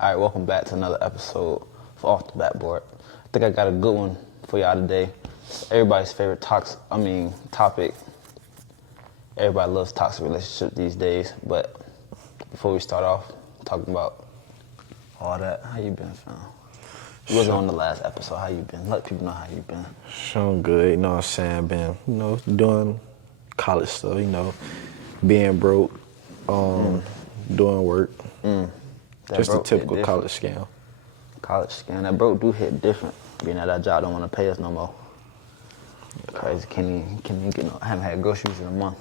All right, welcome back to another episode of Off the Backboard. I think I got a good one for y'all today. Everybody's favorite topic. Everybody loves toxic relationships these days, but before we start off talking about all that, how you been, fam? You wasn't on the last episode. How you been? Let people know how you been. I'm good, you know what I'm saying? Been, doing college stuff, being broke, doing work. Just a typical college scam. College scam. That broke do hit different. Being at that job don't want to pay us no more. Crazy. Can't even get no. I haven't had groceries in a month.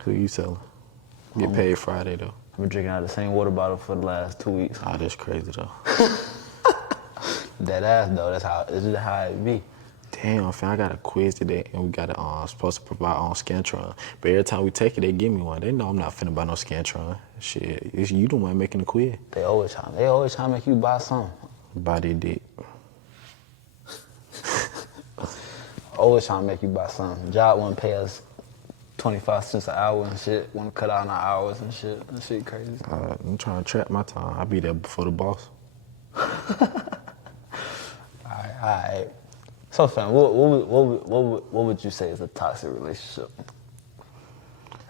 Who you selling? Get paid Friday though. I've been drinking out of the same water bottle for the last 2 weeks. Oh, that's crazy though. Dead ass though. That's how it be. Damn, fam, I got a quiz today and we got supposed to provide on Scantron. But every time we take it, they give me one. They know I'm not finna buy no Scantron. Shit, it's you the one making the quiz. They always try to make you buy something. Buy their dick. Always trying to make you buy something. Job want to pay us 25 cents an hour and shit. Want to cut out our hours and shit. That shit crazy. I'm trying to trap my time. I'll be there before the boss. Alright. So, fam, what would you say is a toxic relationship?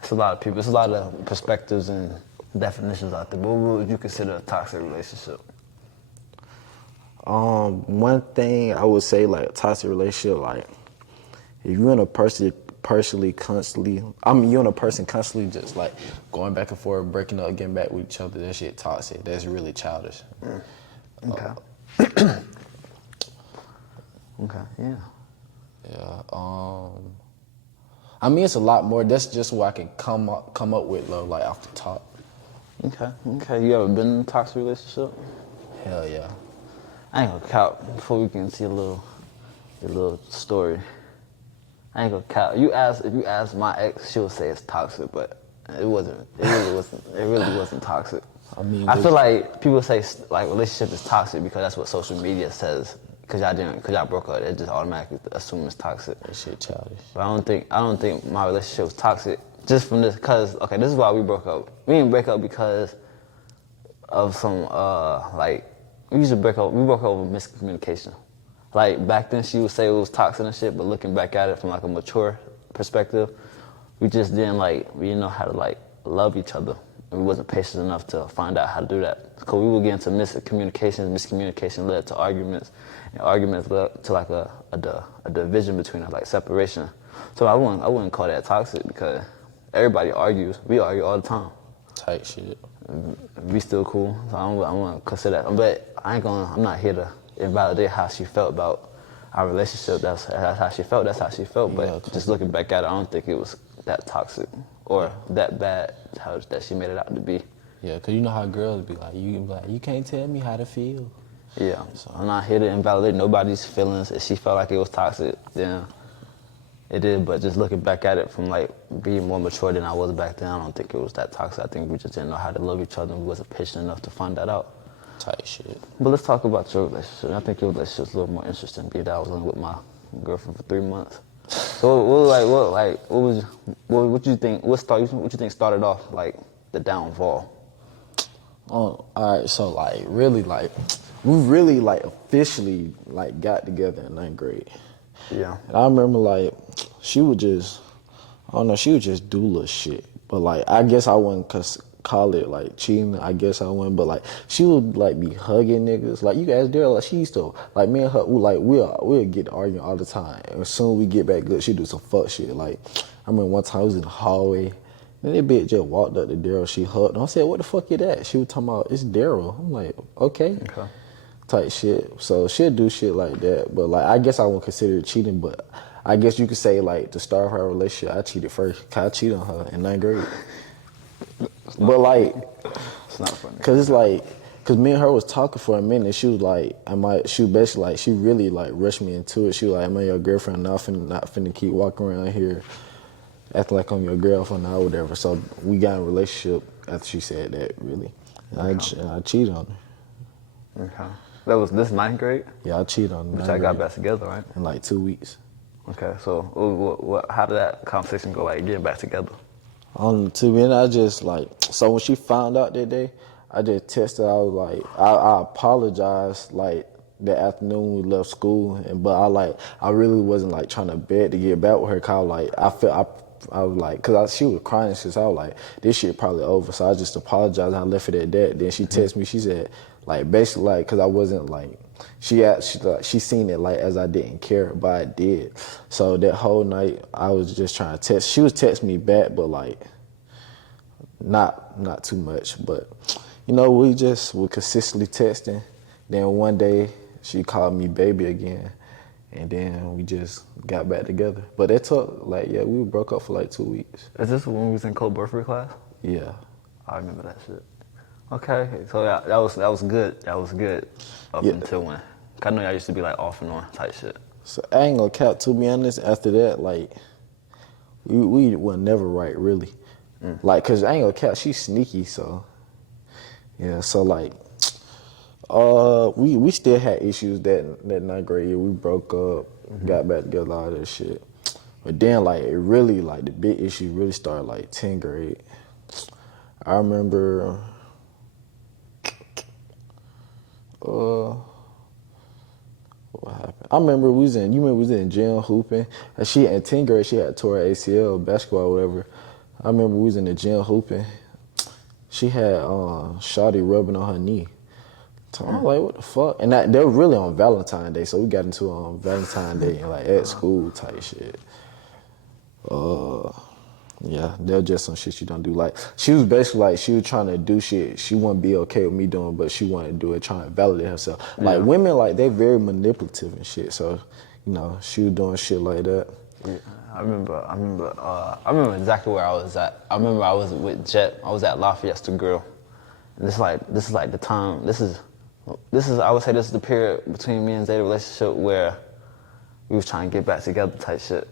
It's a lot of people. It's a lot of perspectives and definitions out there. But what would you consider a toxic relationship? One thing I would say, like, a toxic relationship, like, if you're in a person constantly just, like, going back and forth, breaking up, getting back with each other, that shit toxic. That's really childish. Okay. Okay, yeah. Yeah, I mean, it's a lot more. That's just what I can come up with, though, like, off the top. Okay. You ever been in a toxic relationship? Hell yeah. I ain't gonna count before we can see your little story. I ain't gonna count. If you ask my ex, she'll say it's toxic, but it wasn't. It really wasn't toxic. I feel like people say like relationship is toxic because that's what social media says. Cause y'all broke up, they just automatically assume it's toxic. That shit childish. But I don't think my relationship was toxic just from this. Cause okay, this is why we broke up. We didn't break up because of some we broke up over miscommunication. Like back then she would say it was toxic and shit, but looking back at it from like a mature perspective, we just didn't know how to love each other. And we wasn't patient enough to find out how to do that. Cause we would get into miscommunication led to arguments, and arguments led to like a division between us, like separation. So I wouldn't call that toxic because everybody argues. We argue all the time. Tight shit. We still cool, so I wouldn't consider that. But I'm not here to invalidate how she felt about our relationship. That's how she felt. That's how she felt. But Yeah, just looking back at it, I don't think it was that toxic or that bad that she made it out to be. Yeah, cause you know how girls be like, you can't tell me how to feel. Yeah, so I'm not here to invalidate nobody's feelings. If she felt like it was toxic, then it did. But just looking back at it from like being more mature than I was back then, I don't think it was that toxic. I think we just didn't know how to love each other and we wasn't patient enough to find that out. Tight shit. But let's talk about your relationship. I think your relationship's a little more interesting. Being that I was only with my girlfriend for 3 months. So what you think started off like the downfall? All right, so we really officially got together in 9th grade. Yeah. And I remember she would just do little shit. But I guess I wouldn't call it cheating. I guess I wouldn't. But she would be hugging niggas. You guys there, she used to me and her. We'll get arguing all the time. And as soon as we get back good, she do some fuck shit. I remember one time I was in the hallway. And that bitch just walked up to Daryl. She hugged him. I said, "What the fuck is that?" She was talking about, "It's Daryl." I'm like, okay. Type shit. So she'll do shit like that. But I guess I won't consider it cheating. But I guess you could say to start her relationship, I cheated first. Cause I cheated on her in 9th grade. But it's not funny. Cause cause me and her was talking for a minute. She was she basically she really rushed me into it. She was like, "Am I your girlfriend? Not finna keep walking around here acting like I'm your girlfriend or whatever." So we got in a relationship after she said that, really. And I cheated on her. Okay. That was this 9th grade? Yeah, I cheated on her. Which I got back together, right? In 2 weeks. Okay, so how did that conversation go, getting back together? To me, I just so when she found out that day, I just texted. I was like, I apologized like the afternoon we left school, but I really wasn't like trying to beg to get back with her. Cause I was like, she was crying since I was like, this shit probably over. So I just apologized. I left it at that. Then she texted me. She said, like, basically, like, cause I wasn't like, she seen it like as I didn't care, but I did. So that whole night I was just trying to text. She was texting me back, but like, not too much. But you know, we were consistently texting. Then one day she called me baby again. And then we just got back together. But it took, we broke up for like 2 weeks. Is this when we was in co-bursary class? Yeah. I remember that shit. Okay, so that was good. That was good up until when? I know y'all used to be like off and on type shit. So I ain't gonna cap, to be honest, after that, like, we were never right, really. Like, cause I ain't gonna cap, she's sneaky, so. Yeah, so like, we still had issues that ninth grade year. We broke up, got back together, all that shit. But then like it really like the big issue really started like 10th grade. I remember what happened? I remember we was in gym hooping. And she in 10th grade she had tore her ACL, basketball or whatever. I remember we was in the gym hooping. She had Shawty rubbing on her knee. So I'm like, what the fuck? And they were really on Valentine's Day, so we got into Valentine's Day and like at school type shit. Yeah, that was just some shit you don't do. Like, she was basically like, she was trying to do shit she wouldn't be okay with me doing, but she wanted to do it, trying to validate herself. Like, women, like, they very manipulative and shit, so, you know, she was doing shit like that. Yeah, I remember exactly where I was at. I remember I was with Jet. I was at Lafayette Grill. And this is like the time, this is, I would say this is the period between me and Zayda's relationship where we was trying to get back together type shit.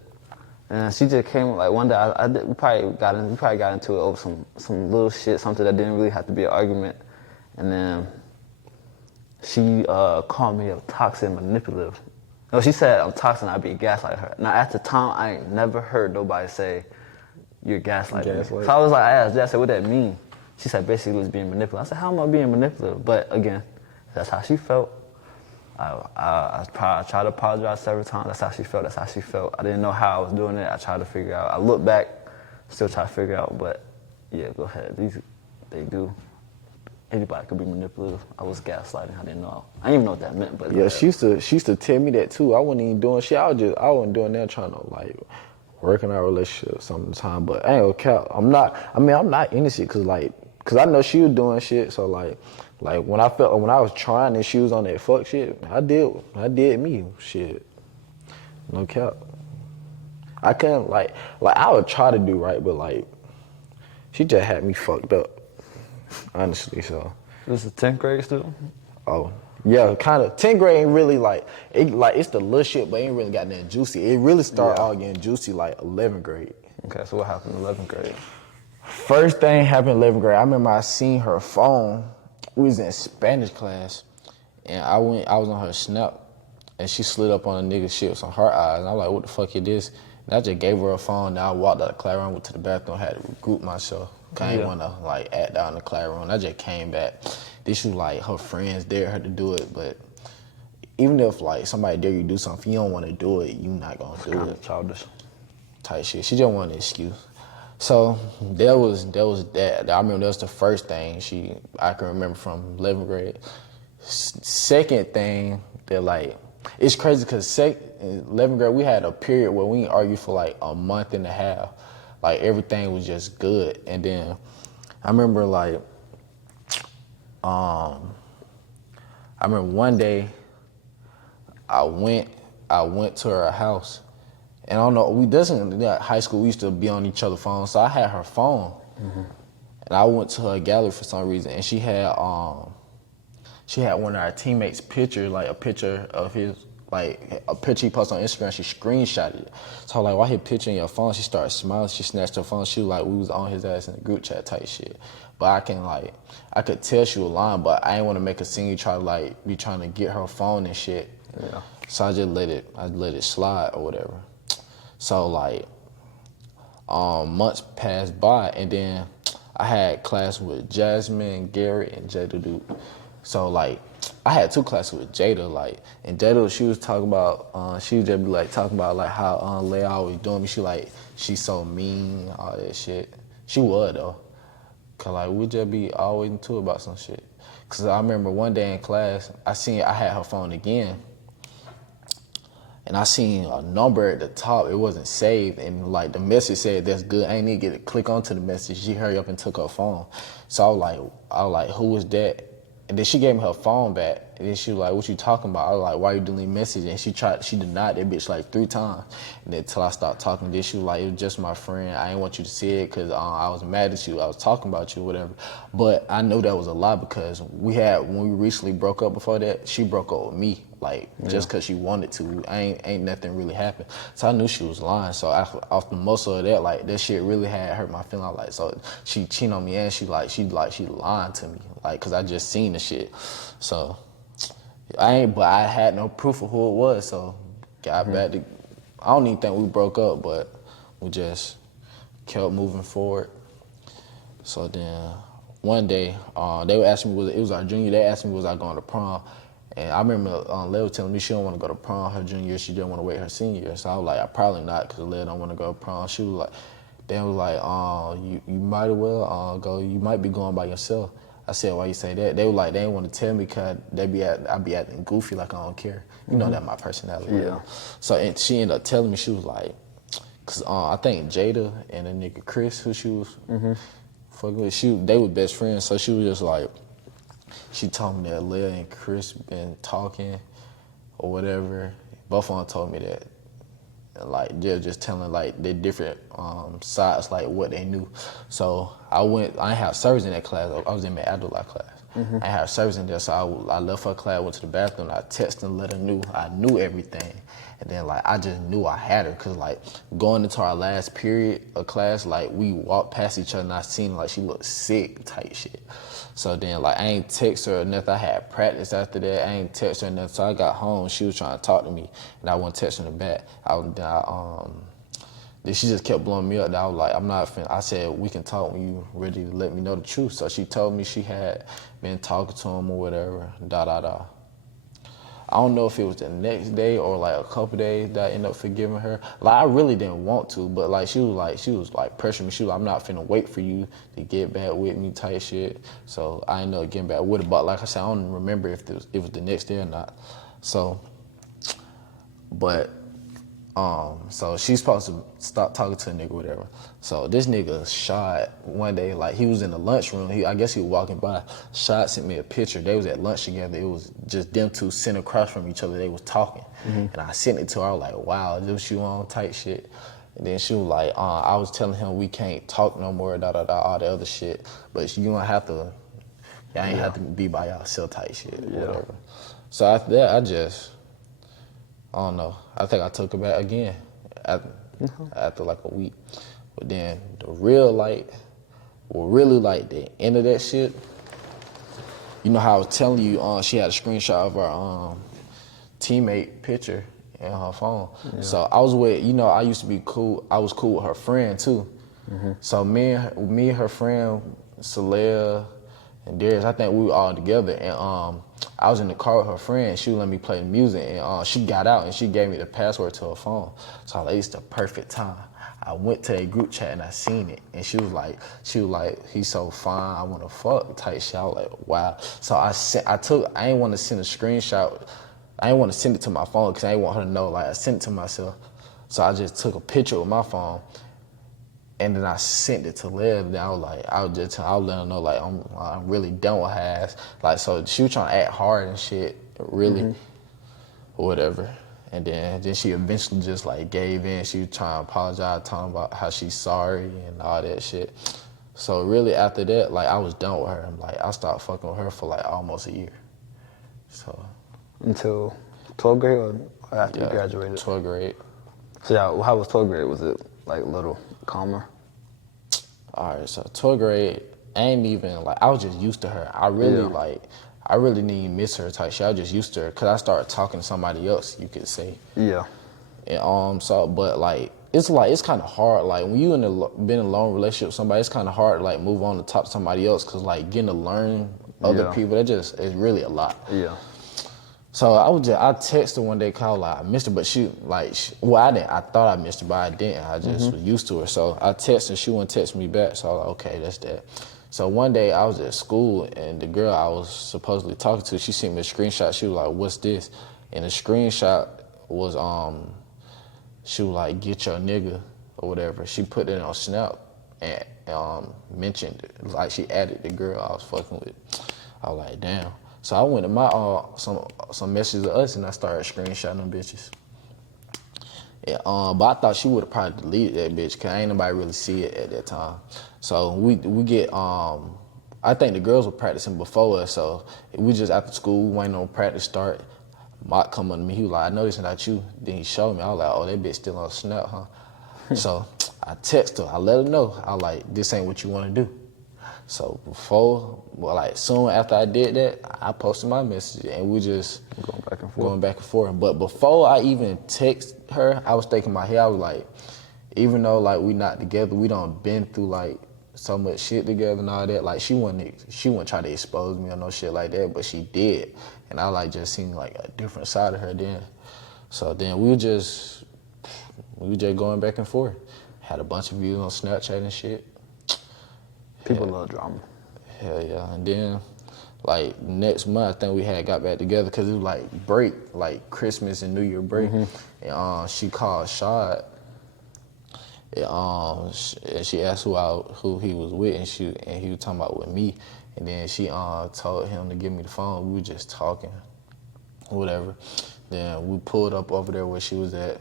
And she just came, like one day, we probably got into it over some little shit, something that didn't really have to be an argument. And then she called me a toxic and manipulative. No, she said I'm toxic and I be gaslighting her. Now at the time, I ain't never heard nobody say, you're gaslighting me. So I was like, I asked Jess, what that mean? She said basically it was being manipulative. I said, how am I being manipulative? But again, that's how she felt. I tried to apologize several times. That's how she felt. I didn't know how I was doing it. I tried to figure out. I look back, still try to figure out. But yeah, go ahead. They do. Anybody could be manipulative. I was gaslighting. I didn't know. I didn't even know what that meant. But yeah, she used to tell me that too. I wasn't even doing shit. I wasn't doing that, trying to like work in our relationship sometimes. But I ain't gonna count. I'm not innocent cause I know she was doing shit. So like when I was trying and she was on that fuck shit, I did me shit. No cap. I couldn't like I would try to do right, but like she just had me fucked up. Honestly, so. This is 10th grade still? Oh, yeah, kind of. 10th grade ain't really it's the little shit, but ain't really got nothing juicy. It really started all getting juicy like 11th grade. Okay, so what happened in 11th grade? First thing happened in 11th grade, I remember I seen her phone. We was in Spanish class, and I was on her Snap, and she slid up on a nigga's shit with on her eyes, and I'm like, what the fuck it is? And I just gave her a phone, then I walked out of the classroom, went to the bathroom, had to regroup myself. I didn't want to like act out in the classroom. I just came back. This was like her friends dared her to do it, but even if like somebody dare you do something, if you don't want to do it, you not gonna do it. Childish type shit. She just wanted an excuse. So that was that. I remember that was the first thing I can remember from 11th grade. Second thing that like, it's crazy because in 11th grade we had a period where we argued for like a month and a half. Like everything was just good. And then I remember like, I remember one day I went to her house, and I don't know, in high school we used to be on each other's phones, so I had her phone, and I went to her gallery for some reason, and she had one of our teammates' picture, like a picture of his, like a picture he posted on Instagram. She screenshotted it. So I was like, why his picture in your phone? She started smiling. She snatched her phone. She was like, we was on his ass in the group chat type shit. But I could tell she was lying, but I didn't want to make a scene, try to like be trying to get her phone and shit. Yeah. So I just let it slide or whatever. So like, months passed by, and then I had class with Jasmine, Garrett, and Jada Duke. So like, I had 2 classes with Jada, like, and Jada, she was talking about, she would just be like talking about like how Leia always doing me. She like, she's so mean, all that shit. She would though, cause like we just be always into it about some shit. Cause I remember one day in class, I had her phone again, and I seen a number at the top. It wasn't saved, and like the message said, "That's good." I ain't need to get it. Click onto the message. She hurry up and took her phone. So I was like, "Who was that?" And then she gave me her phone back. And then she was like, "What you talking about?" I was like, "Why you deleting messages?" And she denied that bitch like 3 times. And then until I stopped talking, then she was like, "It was just my friend. I didn't want you to see it because I was mad at you. I was talking about you, whatever." But I knew that was a lie because when we recently broke up before that, she broke up with me. Like, just because she wanted to. Ain't nothing really happened. So I knew she was lying. So off the most of that, like, that shit really had hurt my feeling. Like, so she cheated on me and she lying to me. Like, because I just seen the shit. So, but I had no proof of who it was. So, got back to, I don't even think we broke up, but we just kept moving forward. So then, one day, they were asking me, it was our junior, they asked me was I going to prom. And I remember Leia was telling me she don't want to go to prom her junior year, she didn't want to wait her senior year. So I was like, I probably not, because Leia don't want to go to prom. She was like, they was like, you might as well go, you might be going by yourself. I said, why you say that? They were like, they didn't want to tell me because I be acting goofy like I don't care. You know that my personality. Yeah. So and she ended up telling me, she was like, because I think Jada and the nigga Chris, who she was fucking with, they were best friends. So she was just like, she told me that Leia and Chris been talking or whatever. Both of them told me that. And like, they're just telling like their different sides, like what they knew. So I didn't have service in that class. I was in my Abdullah class. I didn't have service in there, so I left her class, went to the bathroom, I texted and let her know I knew everything. And then like, I just knew I had her, cause like going into our last period of class, like we walked past each other and I seen like she looked sick type shit. So then like, I ain't text her or nothing. I had practice after that. I ain't text her or nothing. So I got home, she was trying to talk to me and I wasn't texting her back. Then she just kept blowing me up. I was like, I'm not finna. I said, we can talk when you ready to let me know the truth. So she told me she had been talking to him or whatever, I don't know if it was the next day or like a couple days that I ended up forgiving her. Like, I really didn't want to, but like she was pressuring me. She was like, I'm not finna wait for you to get back with me type shit. So I ended up getting back with her. But like I said, I don't remember if it was the next day or not. So, but so she's supposed to stop talking to a nigga or whatever. So this nigga shot one day, like he was in the lunchroom. I guess he was walking by. Shot sent me a picture. They was at lunch together. It was just them two sitting across from each other. They was talking. And I sent it to her. I was like, wow, is this you on type shit? And then she was like, I was telling him we can't talk no more, all the other shit. But you don't have to, y'all ain't have to be by yourself type shit, whatever. So after that, I don't know. I think I took her back again after like a week. But then the real really like the end of that shit, you know how I was telling you, she had a screenshot of her teammate picture in her phone. Yeah. So I was with, I used to be cool. I was cool with her friend too. So me and her friend, Saleha and Darius, I think we were all together. And I was in the car with her friend. She would let me play the music, and she got out and she gave me the password to her phone. So I was like, it's the perfect time. I went to a group chat and I seen it, and she was like, he's so fine, I wanna fuck type shit. I was like, wow. So I ain't want to send a screenshot. I ain't want to send it to my phone because I ain't want her to know. Like, I sent it to myself. So I just took a picture with my phone. And then I sent it to Liv. And I was like, I was letting her know, like, I'm really done with her ass. Like, so she was trying to act hard and shit, really, or whatever. And then she eventually just like gave in. She was trying to apologize, talking about how she's sorry and all that shit. So really after that, like, I was done with her. I stopped fucking with her for like almost a year. So. Until 12th grade or after you graduated? 12th grade. So yeah, how was 12th grade? Was it like a little calmer? All right, so 12th grade, I ain't even, like, I was just used to her. I really didn't even miss her type shit. I was just used to her because I started talking to somebody else, you could say. Yeah. And but like, it's kind of hard. Like when you been in a long relationship with somebody, it's kind of hard to like move on to talk to somebody else because like getting to learn other people, it's really a lot. Yeah. So I texted her one day, called like I missed her, but I didn't. I thought I missed her, but I didn't. I just was used to her. So I texted her, she wouldn't text me back. So I was like, okay, that's that. So one day I was at school and the girl I was supposedly talking to, she sent me a screenshot. She was like, "What's this?" And the screenshot was she was like, "Get your nigga," or whatever. She put it on Snap and mentioned it. Like she added the girl I was fucking with. I was like, damn. So I went to my some messages of us and I started screenshotting them bitches. Yeah, but I thought she would have probably deleted that bitch because ain't nobody really see it at that time. So we get I think the girls were practicing before us, so we just after school we waiting on practice start. Mott come on to me, he was like, "I know this is not you." Then he showed me. I was like, "Oh, that bitch still on Snap, huh?" So I text her. I let her know. I was like, "This ain't what you want to do." So soon after I did that, I posted my message and we just going back and forth. But before I even text her, I was thinking in my head, I was like, even though like we not together, we done been through like so much shit together and all that. Like she wouldn't try to expose me or no shit like that, but she did. And I like just seen like a different side of her then. So then we were just going back and forth. Had a bunch of views on Snapchat and shit. People love drama. Hell yeah. And then, like, next month, I think we had got back together because it was, like, break, like Christmas and New Year break. And she called Shad. And she asked who he was with, and he was talking about with me. And then she told him to give me the phone. We were just talking, whatever. Then we pulled up over there where she was at.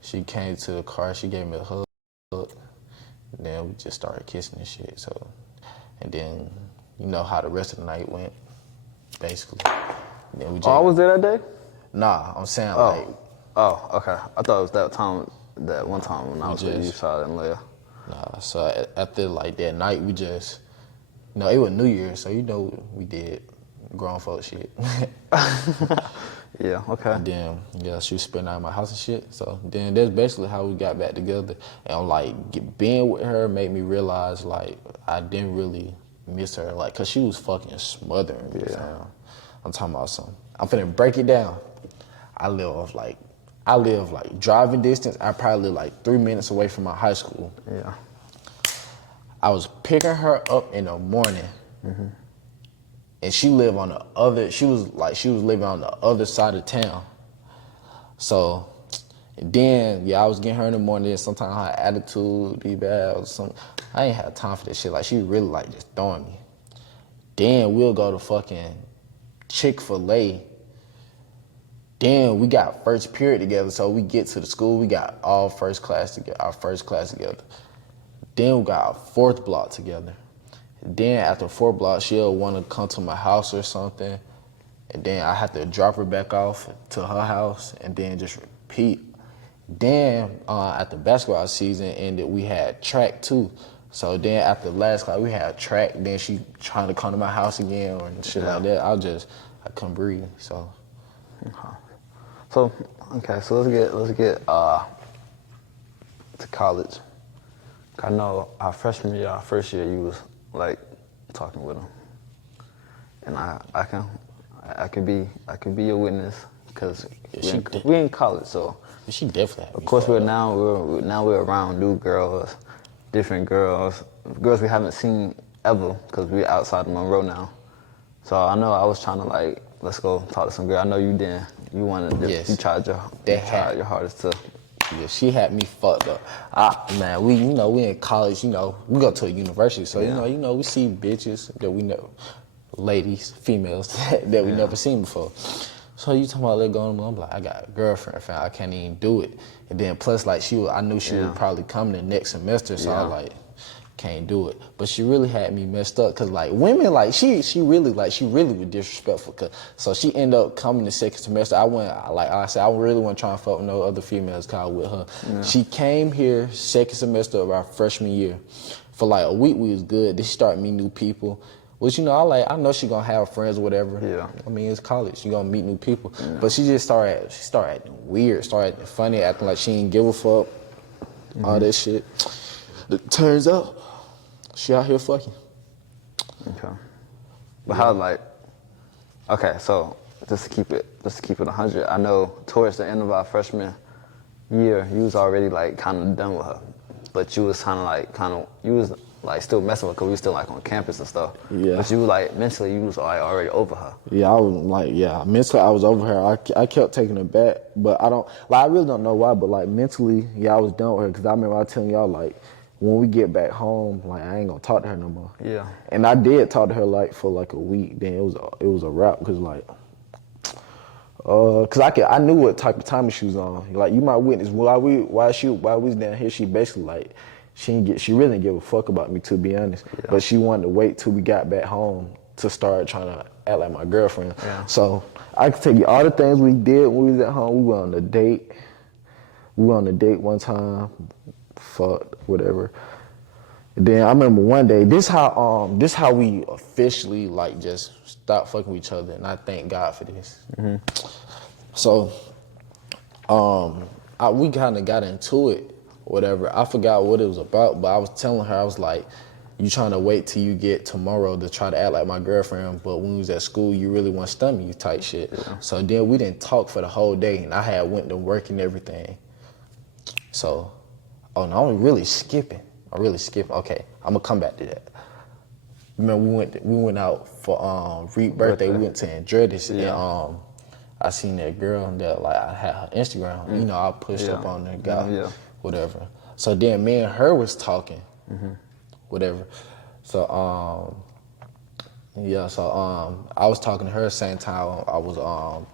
She came to the car. She gave me a hug. And then we just started kissing and shit. So, and then you know how the rest of the night went, basically. And then we just, I was there that day? Nah, I'm saying Oh, okay. I thought it was that one time when I was with you, Shad and Leah. Nah, so after like that night, we just, it was New Year's, so we did grown folk shit. Yeah, okay. And then, she was spending out of my house and shit. So then that's basically how we got back together. And like being with her made me realize like I didn't really miss her, like, cause she was fucking smothering me. Yeah. I'm talking about something. I'm finna break it down. I live like driving distance. I probably live like 3 minutes away from my high school. Yeah. I was picking her up in the morning. And she lived on the other, she was living on the other side of town. So then, I was getting her in the morning, and sometimes her attitude be bad or something. I ain't had time for that shit. Like, she really like just throwing me. Then we'll go to fucking Chick-fil-A. Then we got first period together, so we get to the school, we got our first class together. Then we got our fourth block together. Then after 4 blocks, she'll want to come to my house or something. And then I have to drop her back off to her house and then just repeat. Then after basketball season ended, we had track too. So then after last class, we had track. Then she trying to come to my house again or shit like that. I couldn't breathe, so. So, okay, so let's get to college. I know our freshman year, our first year, you was like talking with him, and I could be your witness because we in college, so she definitely. Of course, we're around new girls, different girls we haven't seen ever because we're outside of Monroe now. So I know I was trying to like, let's go talk to some girl. I know you didn't. You wanted to. Yes. You tried your hardest to. Yeah, she had me fucked up. Man, we in college, we go to a university, so we see bitches that we know, ladies, females that we never seen before. So you talking about let go of them? I'm like, I got a girlfriend, fam. I can't even do it. And then plus, like I knew she would probably come the next semester, so I was like, can't do it. But she really had me messed up because like women, like she really was disrespectful. So she ended up coming the second semester. I really wasn't trying to fuck with no other females cause I was with her. Yeah. She came here second semester of our freshman year. For like a week we was good. Then she started meeting new people. Which I know she gonna have friends or whatever. Yeah. I mean it's college. You gonna meet new people. Yeah. But she started acting weird, started acting funny, acting like she didn't give a fuck. all that shit. It turns out, she out here fucking. Okay. But how like? Okay, so just to keep it 100. I know towards the end of our freshman year, you was already like kind of done with her, but you was you was like still messing with her because we was still like on campus and stuff. Yeah. But you like mentally, you was like already over her. Yeah, I was like, mentally I was over her. I kept taking her back, but I really don't know why, but like mentally, I was done with her because I remember I was telling y'all like, when we get back home, like I ain't gonna talk to her no more. Yeah. And I did talk to her like for like a week. Then it was a wrap because like, cause I knew what type of timing she was on. Like you might witness while we was down here, she basically like she really didn't give a fuck about me, to be honest. Yeah. But she wanted to wait till we got back home to start trying to act like my girlfriend. Yeah. So I can tell you all the things we did when we was at home. We went on a date. We went on a date one time. Fucked, whatever. And then I remember one day. This how we officially like just stopped fucking with each other, and I thank God for this. Mm-hmm. So, we kind of got into it, whatever. I forgot what it was about, but I was telling her, I was like, "You trying to wait till you get tomorrow to try to act like my girlfriend, but when we was at school, you really want to stun me, you type shit." Yeah. So then we didn't talk for the whole day, and I had went to work and everything. So. Oh no, I'm really skipping. Okay, I'm gonna come back to that. Remember we went out for Reed's birthday. We went to Andretti's, and I seen that girl that like I had her Instagram. You know, I pushed up on that guy, whatever. So then me and her was talking, whatever. So I was talking to her at the same time I was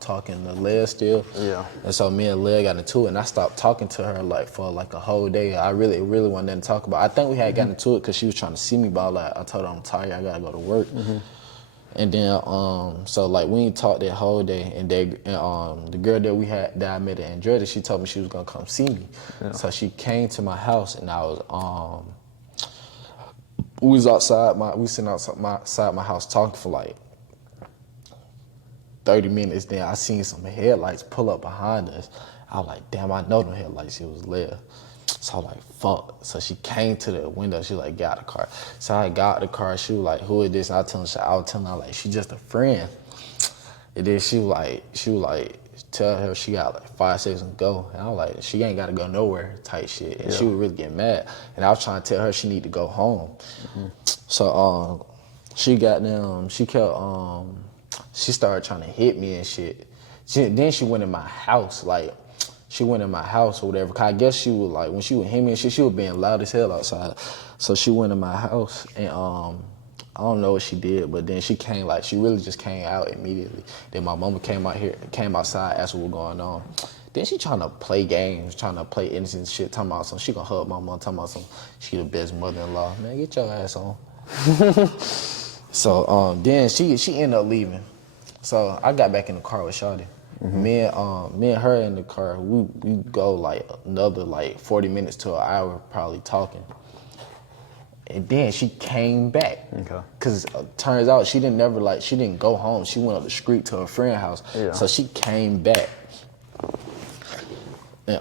talking to Leia still. Yeah. And so me and Leia got into it, and I stopped talking to her like for like a whole day. I really wanted nothing to talk about. I think we had gotten into it because she was trying to see me, but I told her I'm tired, I gotta go to work. And then so like we ain't talked that whole day, and the girl that I met at Andretti, she told me she was gonna come see me. Yeah. So she came to my house, and I was we was sitting outside my house talking for like 30 minutes. Then I seen some headlights pull up behind us. I was like, damn, I know them headlights. It was there. So I was like, fuck. So she came to the window. She was like, get out of the car. So I got out of the car. She was like, who is this? And I was telling her like, she just a friend. And then she was like, tell her she got like 5 seconds to go. And I was like, she ain't got to go nowhere type shit. And she was really getting mad. And I was trying to tell her she need to go home. So she got them, she kept, she started trying to hit me and shit. Then she went in my house, like, she went in my house or whatever. Cause I guess she was like, when she would hit me and shit, she was being loud as hell outside. So she went in my house and I don't know what she did, but then she came, like, she really just came out immediately. Then my mama came outside, asked what was going on. Then she trying to play games, trying to play innocent shit, talking about something. She gonna hug my mom, talking about something. She the best mother-in-law. Man, get your ass on. So then she ended up leaving. So I got back in the car with Shawty. Me and her in the car, we go like another like 40 minutes to an hour probably talking. And then she came back. Okay. Cause turns out she didn't go home. She went up the street to her friend's house. Yeah. So she came back. And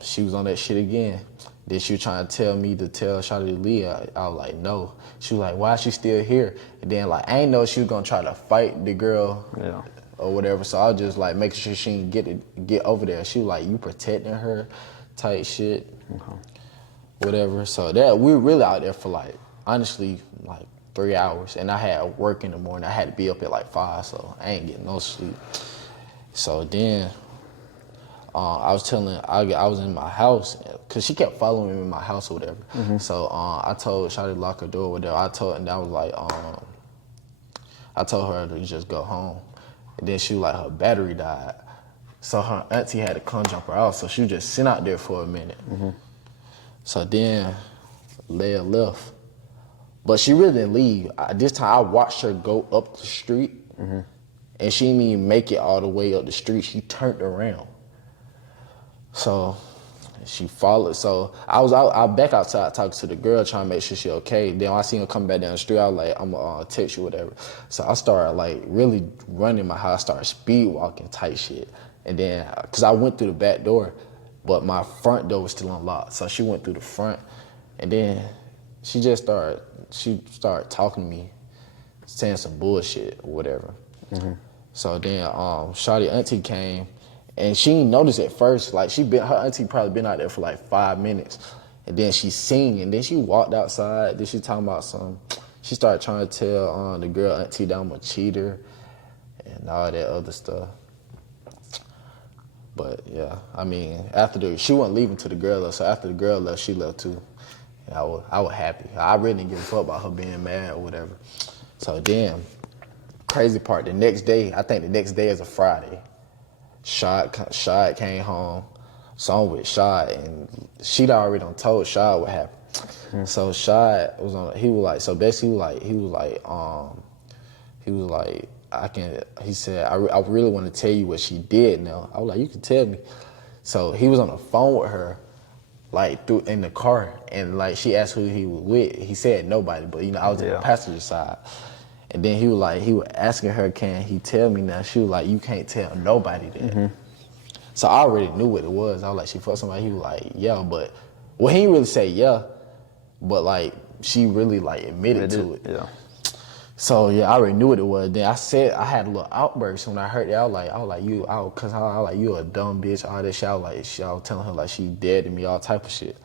she was on that shit again. Then she was trying to tell me to tell Shawty to leave. I was like, no. She was like, why is she still here? And then like I ain't know she was gonna try to fight the girl or whatever. So I was just like making sure she didn't get over there. She was like, you protecting her type shit. Okay. Whatever. So that we were really out there for like, honestly, like 3 hours. And I had work in the morning. I had to be up at like 5, so I ain't getting no sleep. So then I was in my house because she kept following me in my house or whatever. So I told Shawty to lock her door or whatever. I told her to just go home. And then she was like, her battery died. So her auntie had to come jump her out. So she was just sitting out there for a minute. So then Leia left. But she really didn't leave. This time I watched her go up the street and she didn't even make it all the way up the street. She turned around. So she followed. So I was back outside talking to the girl, trying to make sure she okay. Then I seen her come back down the street. I was like, I'm gonna text you, whatever. So I started like really running my house, started speed walking type shit. And then, cause I went through the back door, but my front door was still unlocked. So she went through the front, and then she started talking to me, saying some bullshit or whatever. So then Shawty auntie came, and she didn't notice at first. Like her auntie probably been out there for like 5 minutes, and then she seen, and then she walked outside. Then she talking about she started trying to tell the girl auntie that I'm a cheater and all that other stuff. But yeah, I mean, she wasn't leaving till the girl left. So after the girl left, she left too. And I was happy. I really didn't give a fuck about her being mad or whatever. So then, crazy part, the next day, I think the next day is a Friday. Shad came home, so I'm with Shad, and she'd already done told Shad what happened. So Shad was on. He was like, he said, I really want to tell you what she did now. I was like, you can tell me. So he was on the phone with her, like in the car, and like she asked who he was with. He said nobody, but I was on the passenger side. And then he was asking her, can he tell me now? She was like, you can't tell nobody that. So I already knew what it was. I was like, she fucked somebody. He was like, yeah, but, well, he didn't really say yeah, but like, she really like admitted to it. Yeah. So yeah, I already knew what it was. Then I had a little outburst when I heard that. I was like, you a dumb bitch, all that shit. I was telling her like she dead to me, all type of shit.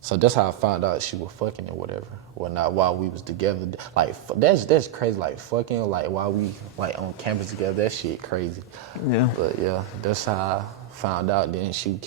So that's how I found out she was fucking or whatever. Well, not while we was together. Like that's crazy. Like fucking like while we like on campus together. That shit crazy. Yeah. But yeah, that's how I found out. Then she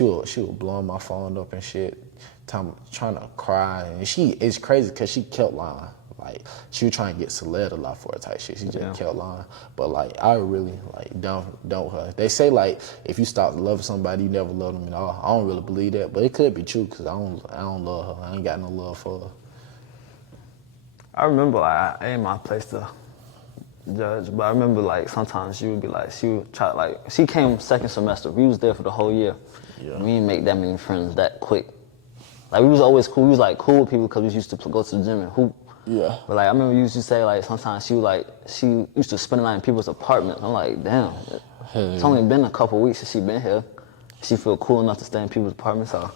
was blowing my phone up and shit, trying to cry. And it's crazy because she kept lying. Like she was trying to get celeb a lot for her type shit. She just kept lying. But like I really like done with her. They say like if you stop loving somebody, you never love them at all. I don't really believe that, but it could be true because I don't love her. I ain't got no love for her. I remember like I ain't my place to judge, but I remember like sometimes she would be like she would try like she came second semester. We was there for the whole year. Yeah. We didn't make that many friends that quick. Like we was always cool. We was like cool with people because we used to go to the gym and hoop. Yeah. But like I remember you used to say like sometimes she used to spend the night in people's apartments. I'm like, damn. It's only been a couple weeks since she been here. She feel cool enough to stay in people's apartments, so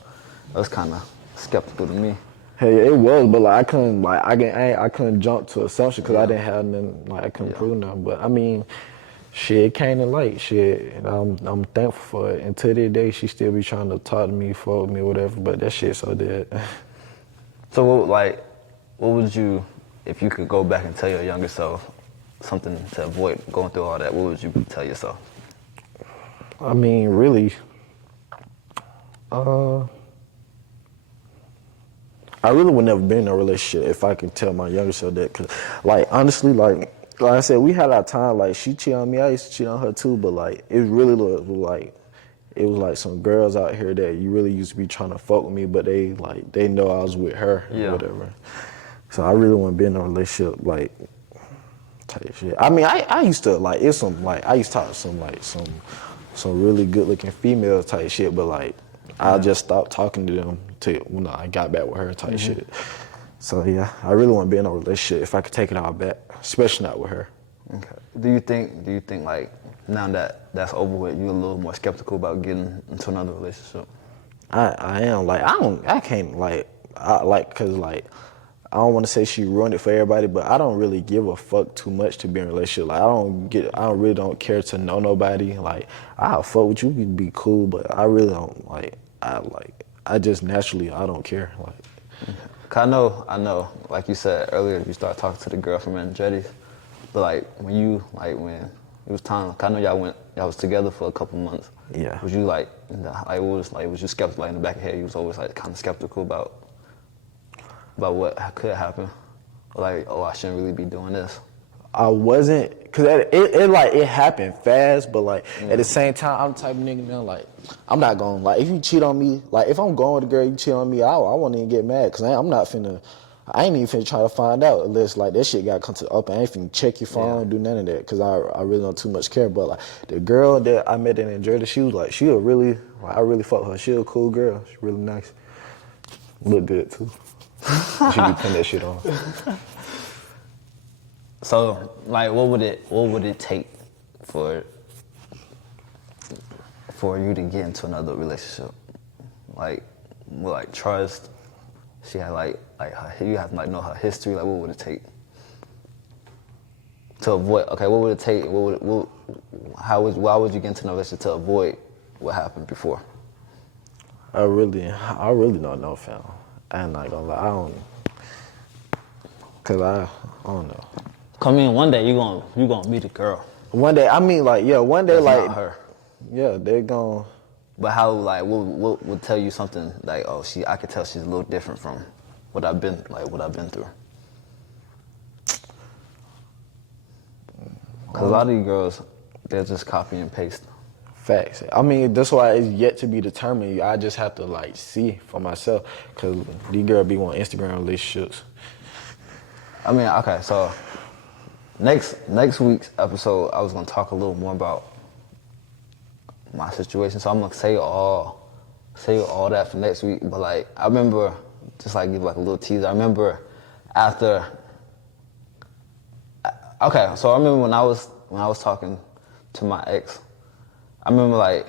that was kind of skeptical to me. Hey, it was, but like I couldn't jump to assumption because I didn't have nothing. Like I couldn't prove nothing. But I mean, shit, it came to light. Shit, and I'm thankful for it. And to this day, she still be trying to talk to me, fuck with me, whatever. But that shit so dead. So what would you, if you could go back and tell your younger self something to avoid going through all that, what would you tell yourself? I mean, really, I really would never be in a relationship if I could tell my younger self that. Cause, like, honestly, like I said, we had our time. Like, she cheated on me, I used to cheat on her too. But like, it really was like some girls out here that you really used to be trying to fuck with me, but they know I was with her or whatever. So I really wouldn't be in a relationship like type shit. I mean, I used to like it's some like I used to talk to some really good looking female type shit, but like I just stopped talking to them till when I got back with her type shit. So yeah, I really wouldn't be in a relationship if I could take it all back, especially not with her. Okay. Do you think like now that that's over with, you're a little more skeptical about getting into another relationship? I am like I can't like cause like I don't want to say she ruined it for everybody, but I don't really give a fuck too much to be in a relationship. Like I really don't care to know nobody. Like I'll fuck with you, we can be cool, but I really don't I just naturally I don't care. Like I know, like you said earlier, you started talking to the girl from Andretti's, but like when it was time, I know y'all was together for a couple months. Yeah. Was you was you skeptical, like in the back of your head, you was always like kind of skeptical about what could happen? Like, oh, I shouldn't really be doing this. I wasn't, cause it happened fast, but like at the same time, I'm the type of nigga now, like I'm not gonna like if you cheat on me, like if I'm going with a girl, you cheat on me, I won't even get mad, cause I ain't even finna try to find out unless like that shit got come to the open. I ain't finna check your phone, do none of that, cause I really don't too much care. But like the girl that I met in Andretti, she was like, I really fuck with her. She a cool girl, she really nice, look good too. She be putting that shit on. So, like, what would it take for for you to get into another relationship? Like, with like trust. She had like you have to like know her history. Like, what would it take to avoid? Okay, what would it take? Why would you get into a relationship to avoid what happened before? I really don't know, fam. I'm not gonna lie, I don't, cause I don't know. Come in one day, you gonna meet a girl. One day, I mean, like, yeah, one day, That's like, not her. yeah, they're gonna. But how, like, what would tell you something like, oh, I could tell she's a little different from what I've been through. Cause a lot of these girls, they're just copy and paste. Facts. I mean, that's why it's yet to be determined. I just have to like see for myself, cause these girls be on Instagram relationships. I mean, okay, so next week's episode, I was gonna talk a little more about my situation. So I'm gonna say all that for next week. But like, I remember, just like give like a little teaser. I remember after. Okay, so I remember when I was talking to my ex. I remember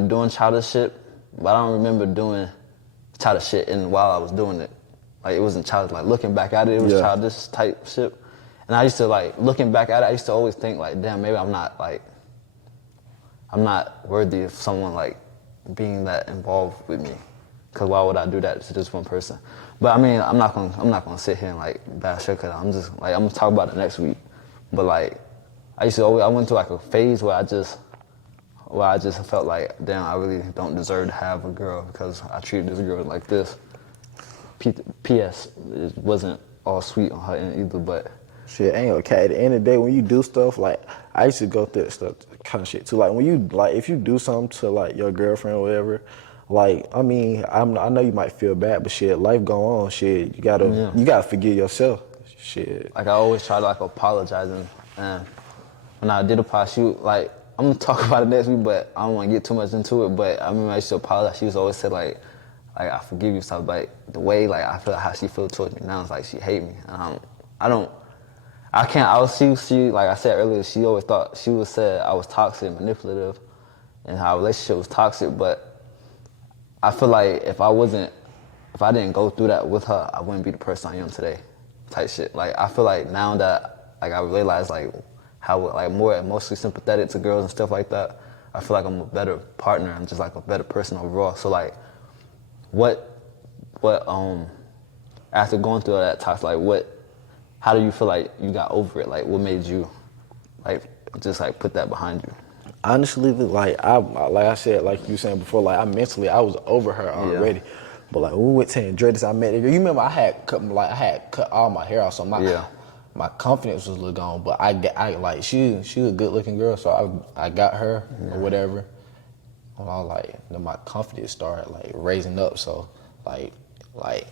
doing childish shit, but I don't remember doing childish shit while I was doing it. Like, it wasn't childish. Like, looking back at it was childish type shit. And I used to, like, looking back at it, I used to always think, like, damn, maybe I'm not worthy of someone, like, being that involved with me. Because why would I do that to just one person? But, I mean, I'm not gonna sit here and, like, bash her, because I'm gonna talk about it next week. But, like, I went through, like, a phase where I just felt like, damn, I really don't deserve to have a girl because I treated this girl like this. P.S. It wasn't all sweet on her end either, but shit ain't okay. At the end of the day, when you do stuff, like, I used to go through that stuff kind of shit too. Like, when you, like, if you do something to, like, your girlfriend or whatever, like, I mean, I know you might feel bad, but shit, life go on. Shit, you gotta forgive yourself. Shit. Like, I always try to, like, apologize, and when I did apologize, like, I'm gonna talk about it next week, but I don't want to get too much into it. But I remember I used to apologize. She was always said like I forgive you, stuff. Like, the way, like, I feel like how she feels towards me now is like she hate me. And she, like I said earlier, she always said I was toxic and manipulative, and our relationship was toxic. But I feel like if I didn't go through that with her, I wouldn't be the person I am today, type shit. Like, I feel like now that, like, I realize, like, how, like, more emotionally sympathetic to girls and stuff like that, I feel like I'm a better partner and just, like, a better person overall. So, like, after going through all that toxic, like, how do you feel like you got over it? Like, what made you, like, just, like, put that behind you? Honestly, like I said, like you were saying before, like, I was over her already. Yeah. But, like, when we went to Andretti's, I met her. You remember I had cut all my hair off, so my confidence was a little gone. But I like, she was a good looking girl, so I got her or whatever. And I was like, then my confidence started, like, raising up. So like I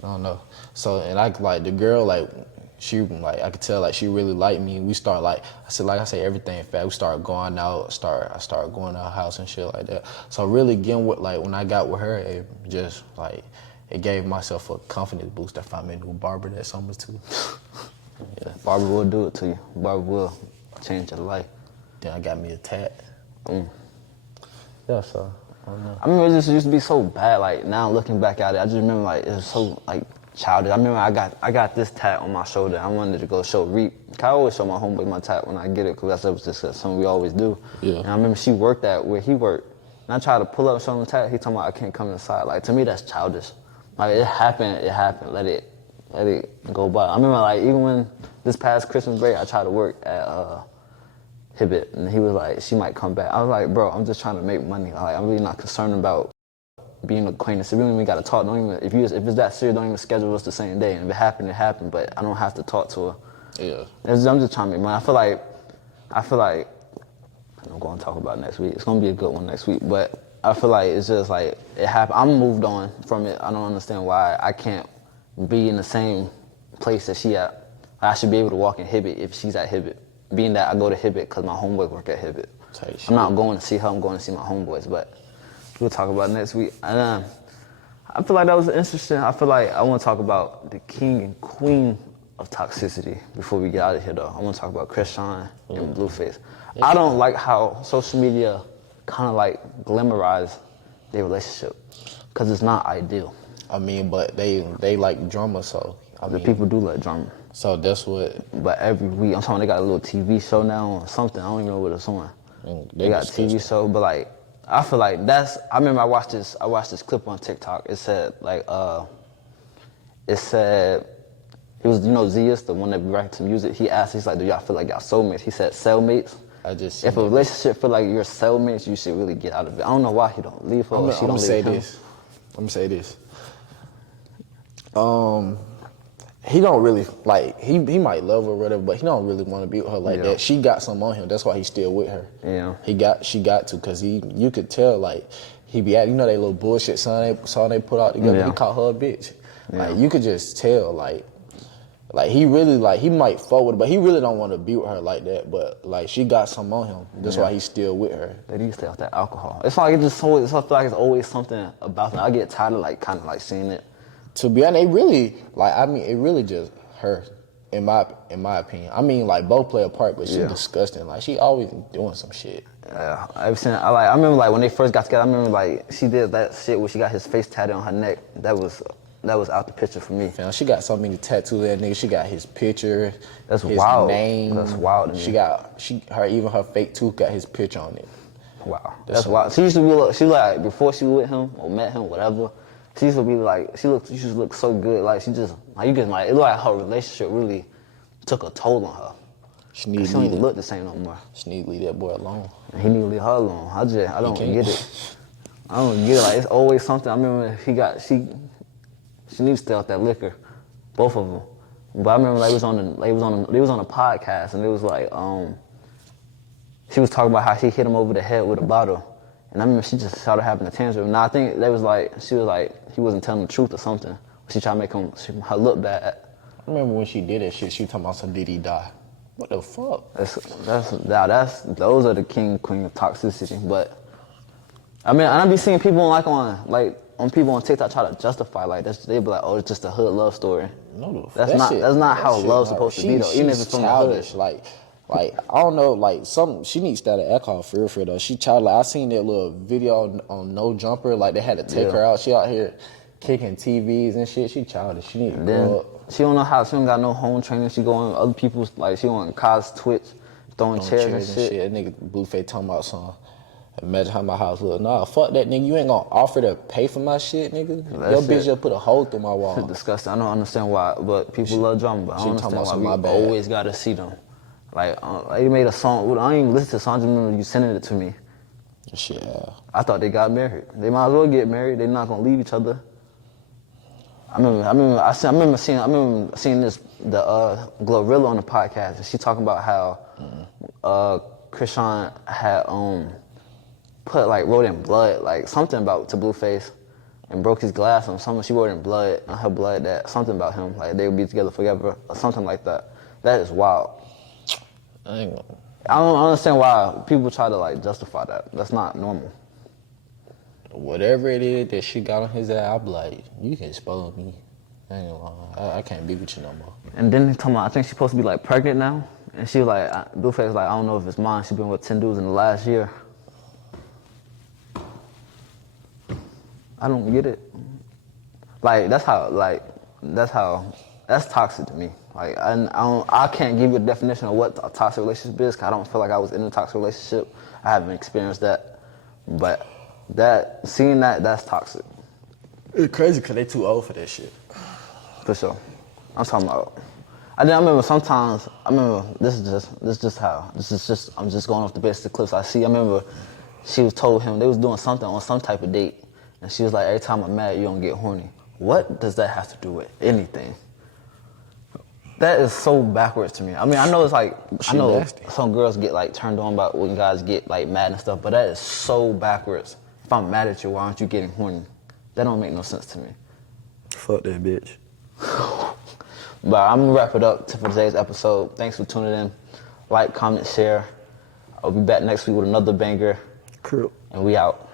don't know. So, and I, like, the girl, like, she, like, I could tell, like, she really liked me. We started, like I say, everything fast. We started going out. I started going to her house and shit like that. So really getting with, like, when I got with her, it just, like, it gave myself a confidence boost. I found me a new barber that summer too. Yeah, barber will do it to you. Barber will change your life. Then I got me a tat. Yeah, so I don't know. I remember it just used to be so bad. Like, now looking back at it, I just remember, like, it was so, like, childish. I remember I got this tat on my shoulder. I wanted to go show Reap. I always show my homeboy my tat when I get it, because that's just something we always do. Yeah. And I remember she worked at where he worked, and I tried to pull up and show him the tat. He told me I can't come inside. Like, to me, that's childish. Like, it happened. Let it go by. I remember, like, even when this past Christmas break, I tried to work at Hibbit, and he was like, she might come back. I was like, bro, I'm just trying to make money. Like, I'm really not concerned about being acquainted. We don't even gotta talk. If it's that serious, don't even schedule us the same day. And if it happened, it happened. But I don't have to talk to her. Yeah. I'm just trying to make money. I feel like I'm going to talk about it next week. It's gonna be a good one next week. But I feel like it's just like it happened. I'm moved on from it. I don't understand why I can't be in the same place that she at. I should be able to walk in Hibbit if she's at Hibbit. Being that I go to Hibbit because my homeboys work at Hibbit. I'm not going to see her. I'm going to see my homeboys. But we'll talk about it next week. And I feel like that was interesting. I feel like I want to talk about the king and queen of toxicity before we get out of here, though. I want to talk about Chrisean and Blueface. I don't like how social media kind of like glamorize their relationship because it's not ideal. I mean, but they like drama, so The people do like drama. So that's what. But every week, I'm talking, they got a little TV show now or something. I don't even know what it's on. They got a TV show, but like, I feel like I remember I watched this clip on TikTok. It said like, it was, you know, Zeus, the one that be writing to music. He's like, do y'all feel like y'all soulmates? He said cellmates. If a relationship feel like you're soulmates, you should really get out of it. I don't know why he don't leave her. I'm gonna say this. He don't really like he might love her or whatever, but he don't really want to be with her like that. She got something on him. That's why he's still with her. Yeah. She got to, cause you could tell like he be at, you know, that little bullshit song they put out together. Yeah. He called her a bitch. Yeah. Like you could just tell like he really like he might fuck with her, but he really don't want to be with her like that. But like she got something on him. That's why he's still with her. They need to stay off that alcohol. It's like I feel like it's always something about them. I get tired of like kind of like seeing it. To be honest, it really just her, in my opinion. I mean, like both play a part, but she's disgusting. Like she always doing some shit. Yeah, I remember like when they first got together. I remember like she did that shit where she got his face tattooed on her neck. That was out the picture for me. Fam, she got so many tattoos of that nigga. She got his picture, his wild name. That's wild. Even her fake tooth got his picture on it. Wow, that's wild. She used to be she like before she was with him or met him, whatever. She used to be like, she used to look so good. Like she just, like you can like, it looked like her relationship really took a toll on her. She don't even look the same no more. She need to leave that boy alone. And he need to leave her alone. I don't get it. I don't get it. Like it's always something. I remember she needs to stay off that liquor, both of them. But I remember like they was on a podcast and it was like she was talking about how she hit him over the head with a bottle. And I remember she just started having a tantrum. Now I think she was like he wasn't telling the truth or something. She tried to make her look bad. I remember when she did that shit, she was talking about some did he die. What the fuck? Those are the king queen of toxicity. But I mean, I be seeing people on people on TikTok try to justify like this. They be like, oh, it's just a hood love story. No, that's not how love's supposed to be though. Even if it's from the hood. Like I don't know, like she needs to have an alcohol for real though. She childish. I seen that little video on No Jumper. Like they had to take her out. She out here kicking TVs and shit. She childish. She need to grow up. She don't know how. She don't got no home training. She go on other people's she on Kai's Twitch, throwing chairs and shit. That nigga Blueface talking about something. Imagine how my house look. Nah, fuck that nigga. You ain't gonna offer to pay for my shit, nigga. Your bitch just put a hole through my wall. It's disgusting. I don't understand why, but people love drama. But I don't understand why we always gotta see them. Like you made a song. I ain't even listen to the song. I just remember you sending it to me. Shit. I thought they got married. They might as well get married. They're not gonna leave each other. I remember seeing the Glorilla on the podcast, and she talking about how Chrisean had wrote in blood like something about to Blueface, and broke his glass on something. She wrote in blood on her blood that something about him like they would be together forever or something like that. That is wild. I don't understand why people try to justify that. That's not normal. Whatever it is that she got on his ass, I be like, you can expose me. I ain't gonna lie. I can't be with you no more. And then he talking about, I think she's supposed to be pregnant now. And she was like, Blueface was like, I don't know if it's mine. She been with 10 dudes in the last year. I don't get it. That's toxic to me. I can't give you a definition of what a toxic relationship is, because I don't feel like I was in a toxic relationship. I haven't experienced that. But seeing that's toxic. It's crazy because they too old for that shit. For sure. I'm talking about. I remember sometimes, I'm just going off the basic clips I see. I remember she was told him they was doing something on some type of date. And she was like, every time I'm mad, you don't get horny. What does that have to do with anything? That is so backwards to me. I mean, I know some girls get turned on by when guys get mad and stuff, but that is so backwards. If I'm mad at you, why aren't you getting horny? That don't make no sense to me. Fuck that bitch. But I'm gonna wrap it up for today's episode. Thanks for tuning in. Like, comment, share. I'll be back next week with another banger. Cool. And we out.